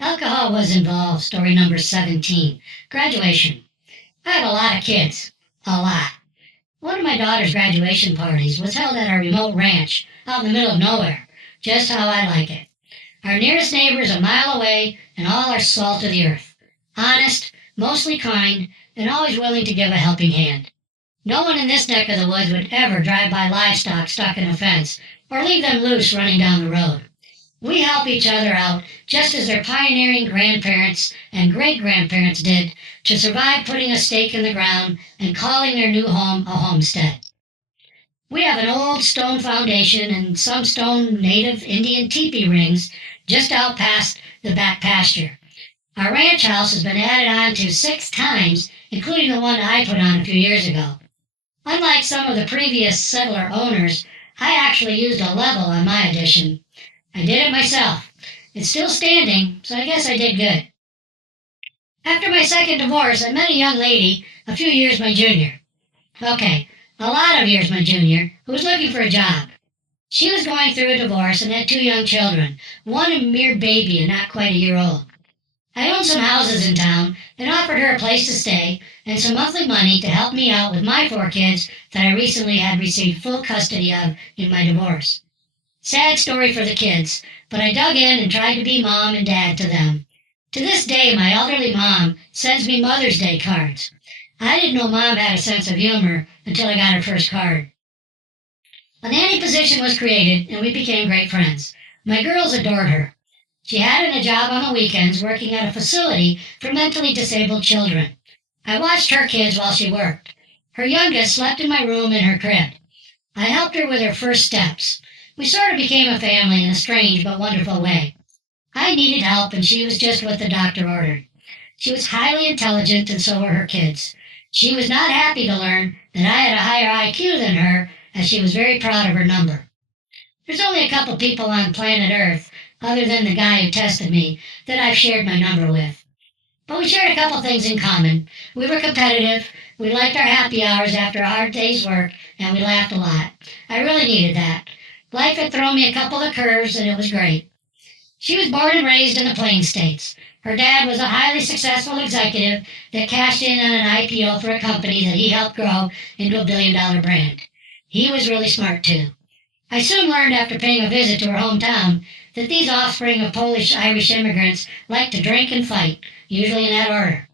Alcohol was involved, story number 17. Graduation. I have a lot of kids. A lot. One of my daughter's graduation parties was held at our remote ranch out in the middle of nowhere, just how I like it. Our nearest neighbor is a mile away, and all are salt of the earth. Honest, mostly kind, and always willing to give a helping hand. No one in this neck of the woods would ever drive by livestock stuck in a fence or leave them loose running down the road. We help each other out just as their pioneering grandparents and great-grandparents did to survive putting a stake in the ground and calling their new home a homestead. We have an old stone foundation and some stone native Indian teepee rings just out past the back pasture. Our ranch house has been added on to 6 times, including the one I put on a few years ago. Unlike some of the previous settler owners, I actually used a level on my addition. I did it myself. It's still standing, so I guess I did good. After my second divorce, I met a young lady a few years my junior. Okay, a lot of years my junior, who was looking for a job. She was going through a divorce and had 2 young children, one a mere baby and not quite a year old. I owned some houses in town and offered her a place to stay and some monthly money to help me out with my 4 kids that I recently had received full custody of in my divorce. Sad story for the kids, but I dug in and tried to be mom and dad to them. To this day, my elderly mom sends me Mother's Day cards. I didn't know Mom had a sense of humor until I got her first card. A nanny position was created, and we became great friends. My girls adored her. She had a job on the weekends working at a facility for mentally disabled children. I watched her kids while she worked. Her youngest slept in my room in her crib. I helped her with her first steps. We sort of became a family in a strange but wonderful way. I needed help, and she was just what the doctor ordered. She was highly intelligent, and so were her kids. She was not happy to learn that I had a higher IQ than her, as she was very proud of her number. There's only a couple people on planet Earth, other than the guy who tested me, that I've shared my number with. But we shared a couple things in common. We were competitive, we liked our happy hours after a hard day's work, and we laughed a lot. I really needed that. Life had thrown me a couple of curves, and it was great. She was born and raised in the Plains States. Her dad was a highly successful executive that cashed in on an IPO for a company that he helped grow into a billion-dollar brand. He was really smart, too. I soon learned after paying a visit to her hometown that these offspring of Polish-Irish immigrants like to drink and fight, usually in that order.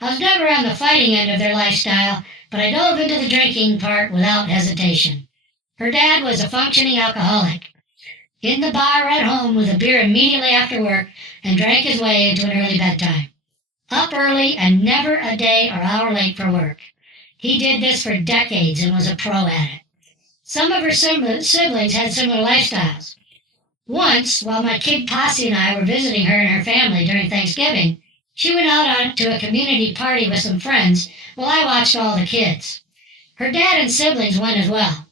I was never on the fighting end of their lifestyle, but I dove into the drinking part without hesitation. Her dad was a functioning alcoholic. In the bar at home with a beer immediately after work and drank his way into an early bedtime. Up early and never a day or hour late for work. He did this for decades and was a pro at it. Some of her siblings had similar lifestyles. Once, while my kid Posse and I were visiting her and her family during Thanksgiving, she went out to a community party with some friends while I watched all the kids. Her dad and siblings went as well.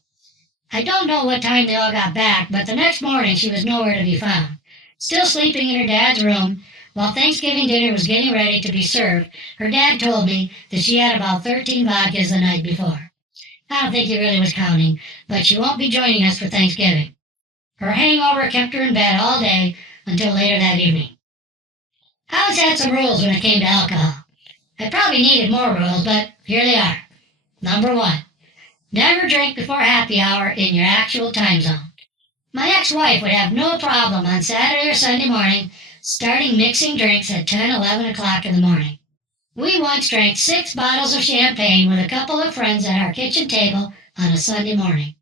I don't know what time they all got back, but the next morning she was nowhere to be found. Still sleeping in her dad's room, while Thanksgiving dinner was getting ready to be served, her dad told me that she had about 13 vodkas the night before. I don't think he really was counting, but she won't be joining us for Thanksgiving. Her hangover kept her in bed all day until later that evening. I always had some rules when it came to alcohol. I probably needed more rules, but here they are. Number 1. Never drink before happy hour in your actual time zone. My ex-wife would have no problem on Saturday or Sunday morning starting mixing drinks at 10, 11 o'clock in the morning. We once drank 6 bottles of champagne with a couple of friends at our kitchen table on a Sunday morning.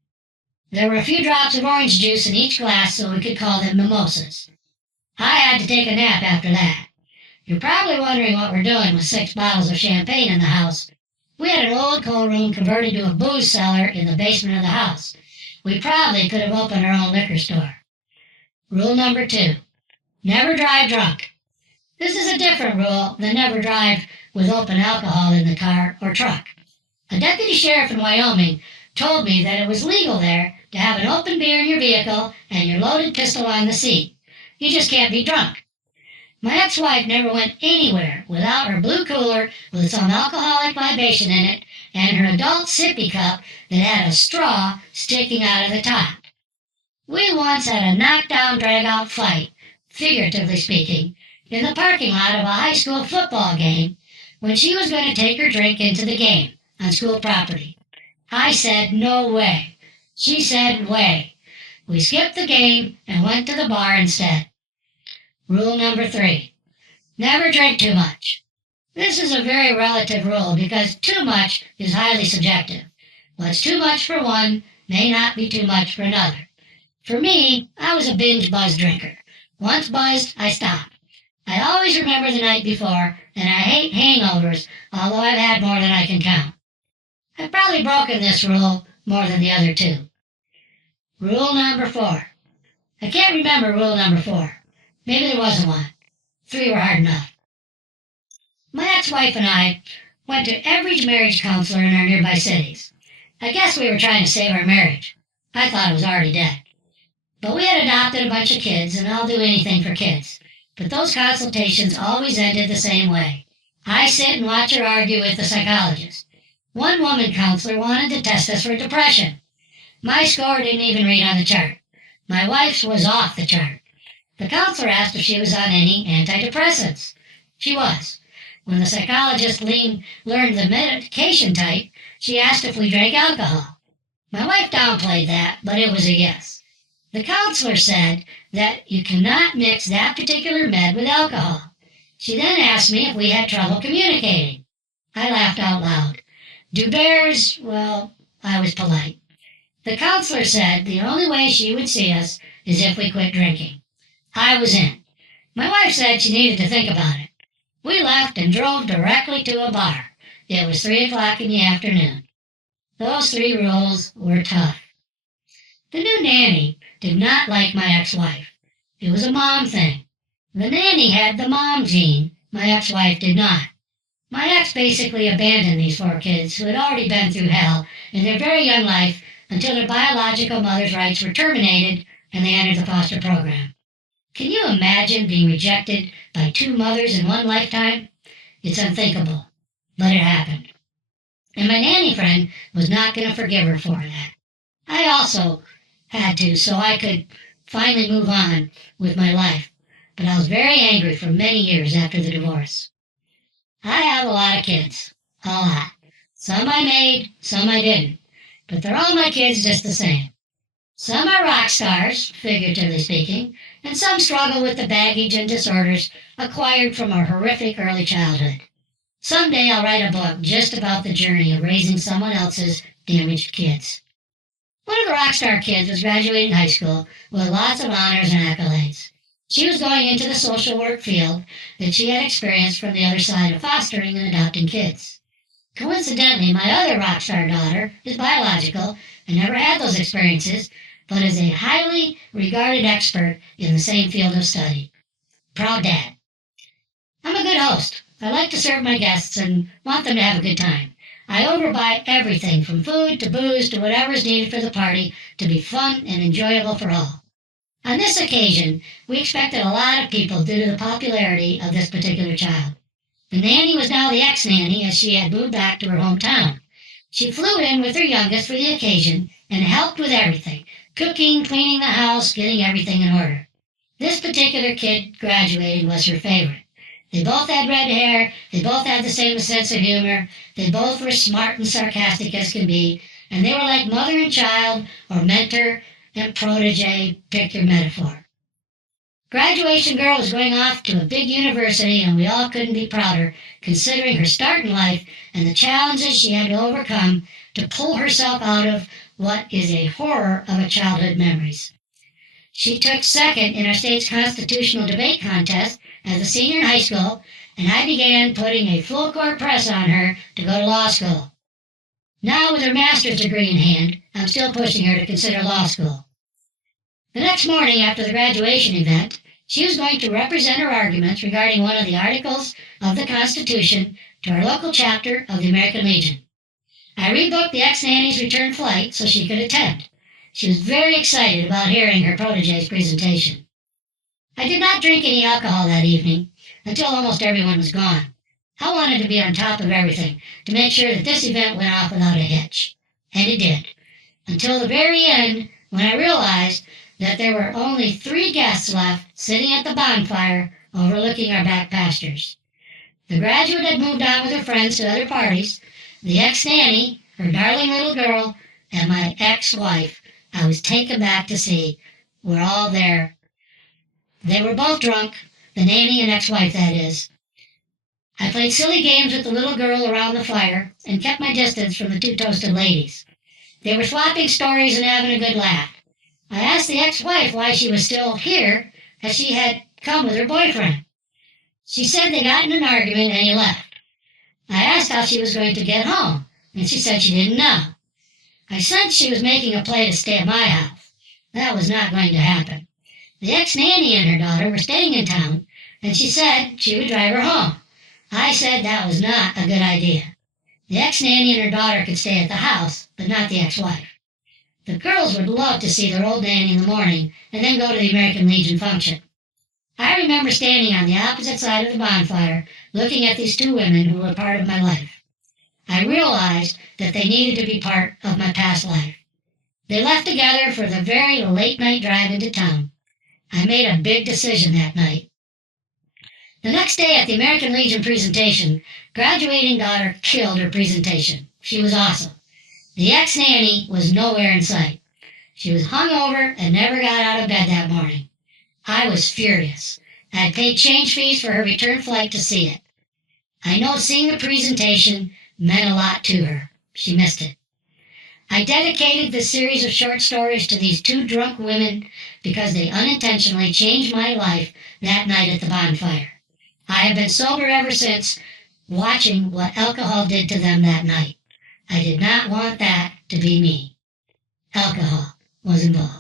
There were a few drops of orange juice in each glass so we could call them mimosas. I had to take a nap after that. You're probably wondering what we're doing with 6 bottles of champagne in the house. We had an old coal room converted to a booze cellar in the basement of the house. We probably could have opened our own liquor store. Rule number 2. Never drive drunk. This is a different rule than never drive with open alcohol in the car or truck. A deputy sheriff in Wyoming told me that it was legal there to have an open beer in your vehicle and your loaded pistol on the seat. You just can't be drunk. My ex-wife never went anywhere without her blue cooler with some alcoholic libation in it and her adult sippy cup that had a straw sticking out of the top. We once had a knockdown, drag-out fight, figuratively speaking, in the parking lot of a high school football game when she was going to take her drink into the game on school property. I said, no way. She said, way. We skipped the game and went to the bar instead. Rule number 3. Never drink too much. This is a very relative rule because too much is highly subjective. What's too much for one may not be too much for another. For me, I was a binge buzz drinker. Once buzzed, I stopped. I always remember the night before, and I hate hangovers, although I've had more than I can count. I've probably broken this rule more than the other 2. Rule number 4. I can't remember rule number 4. Maybe there wasn't one. 3 were hard enough. My ex-wife and I went to every marriage counselor in our nearby cities. I guess we were trying to save our marriage. I thought it was already dead. But we had adopted a bunch of kids, and I'll do anything for kids. But those consultations always ended the same way. I sit and watch her argue with the psychologist. One woman counselor wanted to test us for depression. My score didn't even read on the chart. My wife's was off the chart. The counselor asked if she was on any antidepressants. She was. When the psychologist learned the medication type, she asked if we drank alcohol. My wife downplayed that, but it was a yes. The counselor said that you cannot mix that particular med with alcohol. She then asked me if we had trouble communicating. I laughed out loud. Do bears? Well, I was polite. The counselor said the only way she would see us is if we quit drinking. I was in. My wife said she needed to think about it. We left and drove directly to a bar. It was 3 o'clock in the afternoon. Those 3 rules were tough. The new nanny did not like my ex-wife. It was a mom thing. The nanny had the mom gene. My ex-wife did not. My ex basically abandoned these 4 kids who had already been through hell in their very young life until their biological mother's rights were terminated and they entered the foster program. Can you imagine being rejected by 2 mothers in one lifetime? It's unthinkable, but it happened. And my nanny friend was not going to forgive her for that. I also had to, so I could finally move on with my life, but I was very angry for many years after the divorce. I have a lot of kids, a lot. Some I made, some I didn't, but they're all my kids just the same. Some are rock stars, figuratively speaking, and some struggle with the baggage and disorders acquired from a horrific early childhood. Someday I'll write a book just about the journey of raising someone else's damaged kids. One of the rock star kids was graduating high school with lots of honors and accolades. She was going into the social work field that she had experienced from the other side of fostering and adopting kids. Coincidentally, my other rock star daughter is biological and never had those experiences, but is a highly regarded expert in the same field of study. Proud dad. I'm a good host. I like to serve my guests and want them to have a good time. I overbuy everything from food to booze to whatever is needed for the party to be fun and enjoyable for all. On this occasion, we expected a lot of people due to the popularity of this particular child. The nanny was now the ex-nanny as she had moved back to her hometown. She flew in with her youngest for the occasion and helped with everything, cooking, cleaning the house, getting everything in order. This particular kid graduating was her favorite. They both had red hair, they both had the same sense of humor, they both were smart and sarcastic as can be, and they were like mother and child or mentor and protege, pick your metaphor. Graduation girl was going off to a big university and we all couldn't be prouder considering her start in life and the challenges she had to overcome to pull herself out of what is a horror of a childhood memories. She took second in our state's constitutional debate contest as a senior in high school, and I began putting a full court press on her to go to law school. Now with her master's degree in hand, I'm still pushing her to consider law school. The next morning after the graduation event, she was going to represent her arguments regarding one of the articles of the Constitution to our local chapter of the American Legion. I rebooked the ex-nanny's return flight so she could attend. She was very excited about hearing her protege's presentation. I did not drink any alcohol that evening until almost everyone was gone. I wanted to be on top of everything to make sure that this event went off without a hitch. And it did. Until the very end, when I realized that there were only 3 guests left sitting at the bonfire overlooking our back pastures. The graduate had moved on with her friends to other parties. The ex-nanny, her darling little girl, and my ex-wife, I was taken back to see, were all there. They were both drunk, the nanny and ex-wife, that is. I played silly games with the little girl around the fire and kept my distance from the two toasted ladies. They were swapping stories and having a good laugh. I asked the ex-wife why she was still here, as she had come with her boyfriend. She said they got in an argument and he left. I asked how she was going to get home, and she said she didn't know. I sensed she was making a play to stay at my house. That was not going to happen. The ex-nanny and her daughter were staying in town, and she said she would drive her home. I said that was not a good idea. The ex-nanny and her daughter could stay at the house, but not the ex-wife. The girls would love to see their old nanny in the morning and then go to the American Legion function. I remember standing on the opposite side of the bonfire, looking at these two women who were part of my life. I realized that they needed to be part of my past life. They left together for the very late-night drive into town. I made a big decision that night. The next day at the American Legion presentation, graduating daughter killed her presentation. She was awesome. The ex-nanny was nowhere in sight. She was hungover and never got out of bed that morning. I was furious. I had paid change fees for her return flight to see it. I know seeing the presentation meant a lot to her. She missed it. I dedicated this series of short stories to these two drunk women because they unintentionally changed my life that night at the bonfire. I have been sober ever since, watching what alcohol did to them that night. I did not want that to be me. Alcohol was involved.